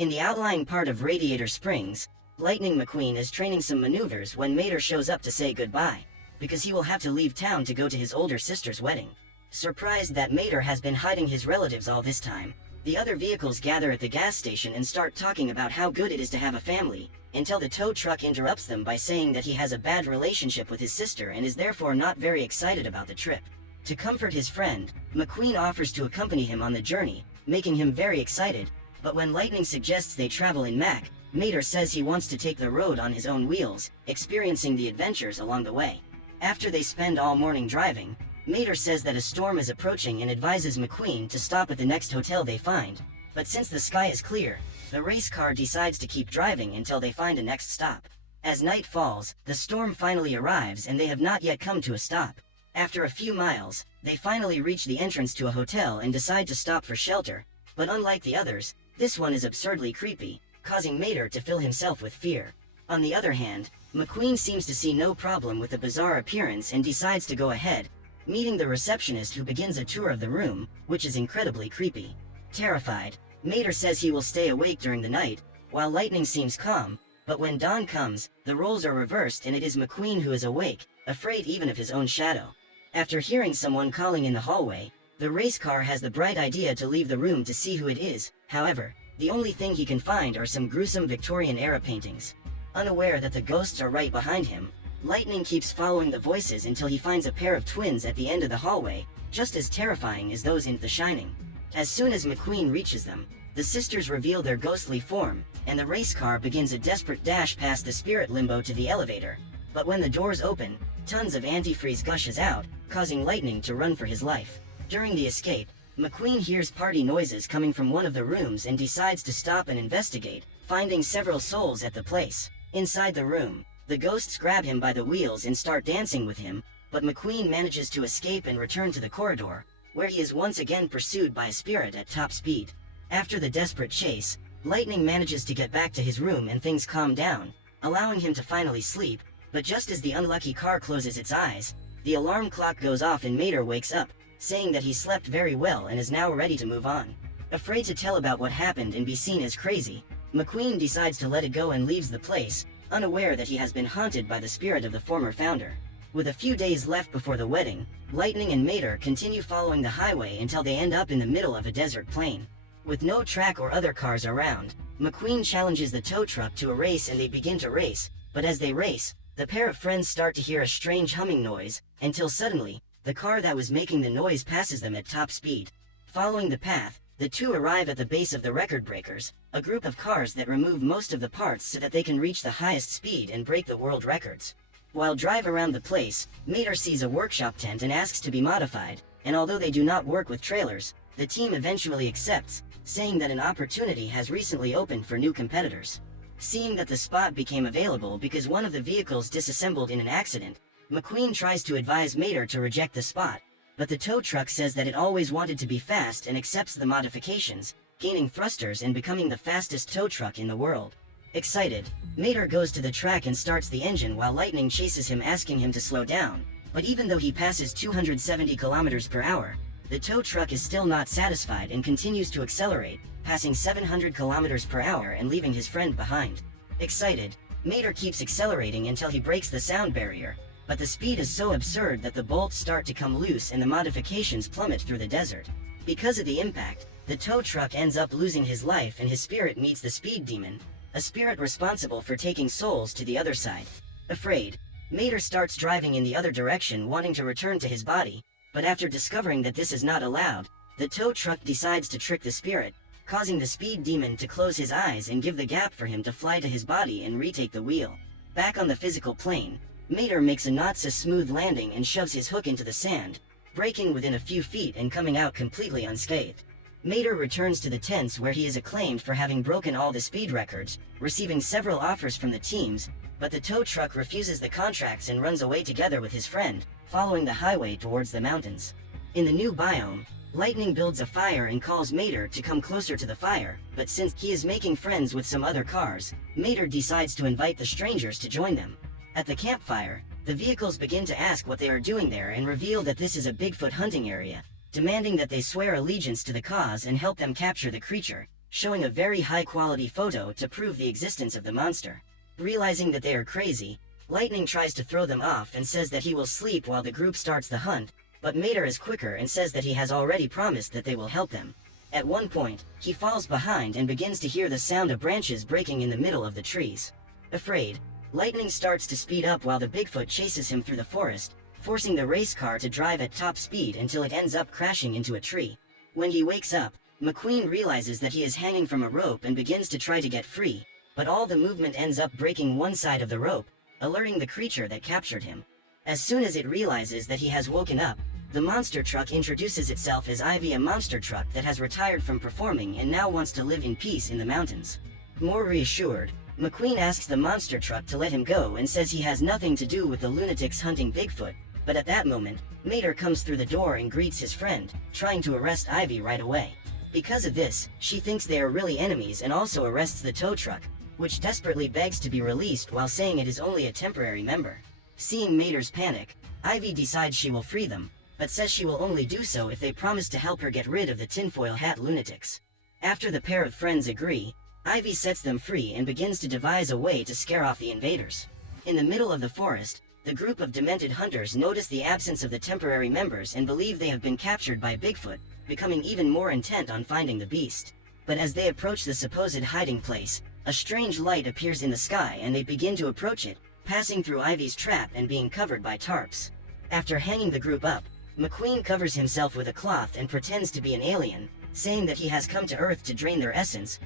In the outlying part of Radiator Springs, Lightning McQueen is training some maneuvers when Mater shows up to say goodbye, because he will have to leave town to go to his older sister's wedding. Surprised that Mater has been hiding his relatives all this time, the other vehicles gather at the gas station and start talking about how good it is to have a family, until the tow truck interrupts them by saying that he has a bad relationship with his sister and is therefore not very excited about the trip. To comfort his friend, McQueen offers to accompany him on the journey, making him very excited, but when Lightning suggests they travel in Mac, Mater says he wants to take the road on his own wheels, experiencing the adventures along the way. After they spend all morning driving, Mater says that a storm is approaching and advises McQueen to stop at the next hotel they find, but since the sky is clear, the race car decides to keep driving until they find a next stop. As night falls, the storm finally arrives and they have not yet come to a stop. After a few miles, they finally reach the entrance to a hotel and decide to stop for shelter, but unlike the others, this one is absurdly creepy, causing Mater to fill himself with fear. On the other hand, McQueen seems to see no problem with the bizarre appearance and decides to go ahead, meeting the receptionist who begins a tour of the room, which is incredibly creepy. Terrified, Mater says he will stay awake during the night, while Lightning seems calm, but when dawn comes, the roles are reversed and it is McQueen who is awake, afraid even of his own shadow. After hearing someone calling in the hallway, the race car has the bright idea to leave the room to see who it is. However, the only thing he can find are some gruesome Victorian-era paintings. Unaware that the ghosts are right behind him, Lightning keeps following the voices until he finds a pair of twins at the end of the hallway, just as terrifying as those in The Shining. As soon as McQueen reaches them, the sisters reveal their ghostly form, and the race car begins a desperate dash past the spirit limbo to the elevator. But when the doors open, tons of antifreeze gushes out, causing Lightning to run for his life. During the escape, McQueen hears party noises coming from one of the rooms and decides to stop and investigate, finding several souls at the place. Inside the room, the ghosts grab him by the wheels and start dancing with him, but McQueen manages to escape and return to the corridor, where he is once again pursued by a spirit at top speed. After the desperate chase, Lightning manages to get back to his room and things calm down, allowing him to finally sleep, but just as the unlucky car closes its eyes, the alarm clock goes off and Mater wakes up, saying that he slept very well and is now ready to move on. Afraid to tell about what happened and be seen as crazy, McQueen decides to let it go and leaves the place, unaware that he has been haunted by the spirit of the former founder. With a few days left before the wedding, Lightning and Mater continue following the highway until they end up in the middle of a desert plain. With no track or other cars around, McQueen challenges the tow truck to a race and they begin to race, but as they race, the pair of friends start to hear a strange humming noise, until suddenly, the car that was making the noise passes them at top speed. Following the path, the two arrive at the base of the record breakers, a group of cars that remove most of the parts so that they can reach the highest speed and break the world records. While drive around the place, Mater sees a workshop tent and asks to be modified, and although they do not work with trailers, the team eventually accepts, saying that an opportunity has recently opened for new competitors. Seeing that the spot became available because one of the vehicles disassembled in an accident, McQueen tries to advise Mater to reject the spot, but the tow truck says that it always wanted to be fast and accepts the modifications, gaining thrusters and becoming the fastest tow truck in the world. Excited, Mater goes to the track and starts the engine while Lightning chases him asking him to slow down, but even though he passes 270 kilometers per hour, the tow truck is still not satisfied and continues to accelerate, passing 700 kilometers per hour and leaving his friend behind. Excited, Mater keeps accelerating until he breaks the sound barrier, but the speed is so absurd that the bolts start to come loose and the modifications plummet through the desert. Because of the impact, the tow truck ends up losing his life and his spirit meets the speed demon, a spirit responsible for taking souls to the other side. Afraid, Mater starts driving in the other direction wanting to return to his body, but after discovering that this is not allowed, the tow truck decides to trick the spirit, causing the speed demon to close his eyes and give the gap for him to fly to his body and retake the wheel. Back on the physical plane, Mater makes a not-so-smooth landing and shoves his hook into the sand, breaking within a few feet and coming out completely unscathed. Mater returns to the tents where he is acclaimed for having broken all the speed records, receiving several offers from the teams, but the tow truck refuses the contracts and runs away together with his friend, following the highway towards the mountains. In the new biome, Lightning builds a fire and calls Mater to come closer to the fire, but since he is making friends with some other cars, Mater decides to invite the strangers to join them. At the campfire, the vehicles begin to ask what they are doing there and reveal that this is a Bigfoot hunting area, demanding that they swear allegiance to the cause and help them capture the creature. showing a very high-quality photo to prove the existence of the monster. Realizing that they are crazy, Lightning tries to throw them off and says that he will sleep while the group starts the hunt, but Mater is quicker and says that he has already promised that they will help them. At one point, he falls behind and begins to hear the sound of branches breaking in the middle of the trees. Afraid, Lightning starts to speed up while the Bigfoot chases him through the forest, forcing the race car to drive at top speed until it ends up crashing into a tree. When he wakes up, McQueen realizes that he is hanging from a rope and begins to try to get free, but all the movement ends up breaking one side of the rope, alerting the creature that captured him. As soon as it realizes that he has woken up, the monster truck introduces itself as Ivy, a monster truck that has retired from performing and now wants to live in peace in the mountains. More reassured, McQueen asks the monster truck to let him go and says he has nothing to do with the lunatics hunting Bigfoot, but at that moment, Mater comes through the door and greets his friend, trying to arrest Ivy right away. Because of this, she thinks they are really enemies and also arrests the tow truck, which desperately begs to be released while saying it is only a temporary member. Seeing Mater's panic, Ivy decides she will free them, but says she will only do so if they promise to help her get rid of the tinfoil hat lunatics. After the pair of friends agree, Ivy sets them free and begins to devise a way to scare off the invaders. In the middle of the forest, the group of demented hunters notice the absence of the temporary members and believe they have been captured by Bigfoot, becoming even more intent on finding the beast. But as they approach the supposed hiding place, a strange light appears in the sky and they begin to approach it, passing through Ivy's trap and being covered by tarps. After hanging the group up, McQueen covers himself with a cloth and pretends to be an alien, saying that he has come to Earth to drain their essence.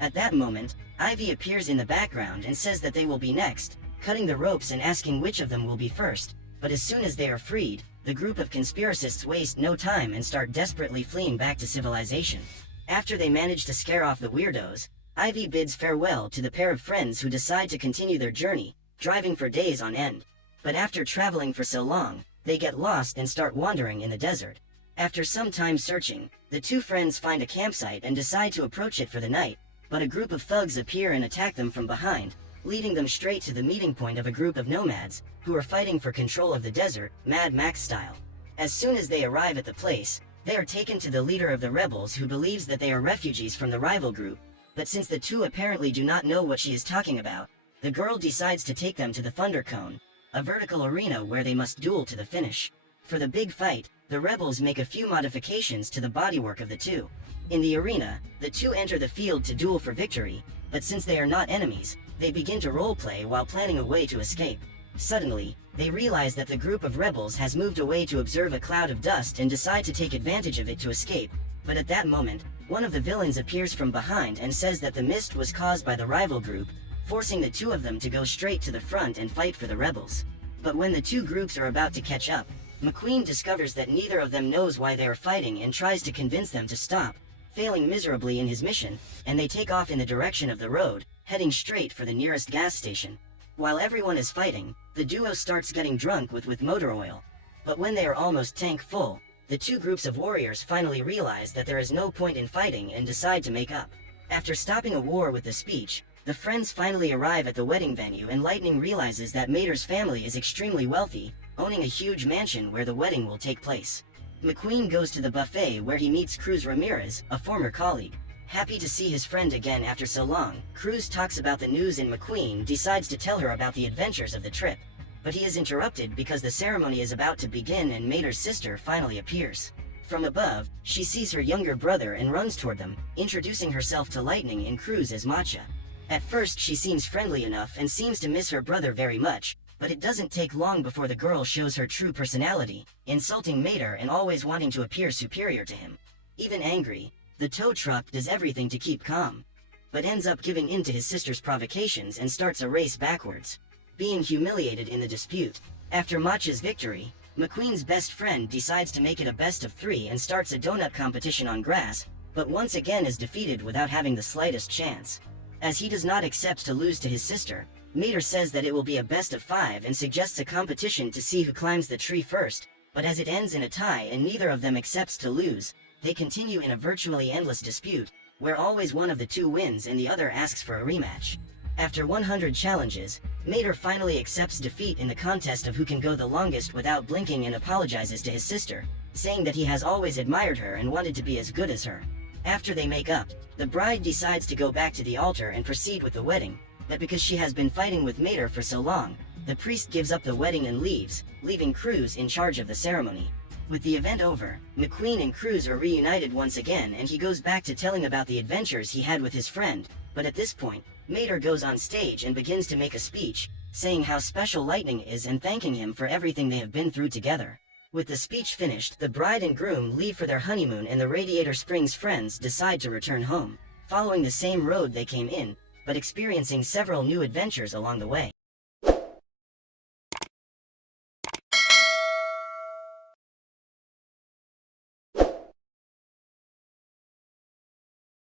At that moment, Ivy appears in the background and says that they will be next, cutting the ropes and asking which of them will be first, but as soon as they are freed, the group of conspiracists waste no time and start desperately fleeing back to civilization. After they manage to scare off the weirdos, Ivy bids farewell to the pair of friends who decide to continue their journey, driving for days on end. But after traveling for so long, they get lost and start wandering in the desert. After some time searching, the two friends find a campsite and decide to approach it for the night, but a group of thugs appear and attack them from behind, leading them straight to the meeting point of a group of nomads, who are fighting for control of the desert, Mad Max style. As soon as they arrive at the place, they are taken to the leader of the rebels who believes that they are refugees from the rival group, but since the two apparently do not know what she is talking about, the girl decides to take them to the Thunder Cone, a vertical arena where they must duel to the finish. For the big fight, the rebels make a few modifications to the bodywork of the two. In the arena, the two enter the field to duel for victory, but since they are not enemies, they begin to roleplay while planning a way to escape. Suddenly, they realize that the group of rebels has moved away to observe a cloud of dust and decide to take advantage of it to escape, but at that moment, one of the villains appears from behind and says that the mist was caused by the rival group, forcing the two of them to go straight to the front and fight for the rebels. But when the two groups are about to catch up, McQueen discovers that neither of them knows why they are fighting and tries to convince them to stop, failing miserably in his mission, and they take off in the direction of the road, heading straight for the nearest gas station. While everyone is fighting, the duo starts getting drunk with motor oil. But when they are almost tank full, the two groups of warriors finally realize that there is no point in fighting and decide to make up. After stopping a war with the speech, the friends finally arrive at the wedding venue and Lightning realizes that Mater's family is extremely wealthy, owning a huge mansion where the wedding will take place. McQueen goes to the buffet where he meets Cruz Ramirez, a former colleague. Happy to see his friend again after so long, Cruz talks about the news and McQueen decides to tell her about the adventures of the trip. But he is interrupted because the ceremony is about to begin and Mater's sister finally appears. From above, she sees her younger brother and runs toward them, introducing herself to Lightning and Cruz as Matcha. At first she seems friendly enough and seems to miss her brother very much, but it doesn't take long before the girl shows her true personality, insulting Mater and always wanting to appear superior to him. Even angry, the tow truck does everything to keep calm, but ends up giving in to his sister's provocations and starts a race backwards, being humiliated in the dispute. After Matcha's victory, McQueen's best friend decides to make it a best of 3 and starts a donut competition on grass, but once again is defeated without having the slightest chance. As he does not accept to lose to his sister, Mater says that it will be a best of 5 and suggests a competition to see who climbs the tree first, but as it ends in a tie and neither of them accepts to lose, they continue in a virtually endless dispute, where always one of the two wins and the other asks for a rematch. After 100 challenges, Mater finally accepts defeat in the contest of who can go the longest without blinking and apologizes to his sister, saying that he has always admired her and wanted to be as good as her. After they make up, the bride decides to go back to the altar and proceed with the wedding, but because she has been fighting with Mater for so long, the priest gives up the wedding and leaves, leaving Cruz in charge of the ceremony. With the event over, McQueen and Cruz are reunited once again and he goes back to telling about the adventures he had with his friend, but at this point, Mater goes on stage and begins to make a speech, saying how special Lightning is and thanking him for everything they have been through together. With the speech finished, the bride and groom leave for their honeymoon and the Radiator Springs friends decide to return home, following the same road they came in, but experiencing several new adventures along the way.